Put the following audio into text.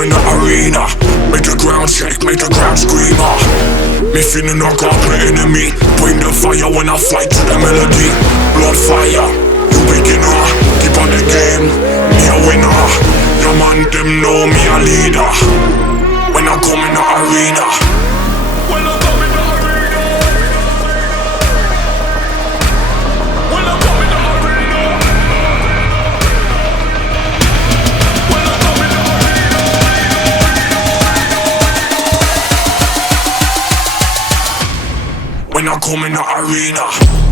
come in the arena, make the ground shake, make the ground scream. Me feeling no complete enemy. Bring the fire when I fly to the melody. Blood fire, you beginner. Keep on the game, me a winner. Your man them know me a leader. When I come in the arena, when I come in the arena, when I come in the arena, when I come in the arena, when I come in the arena.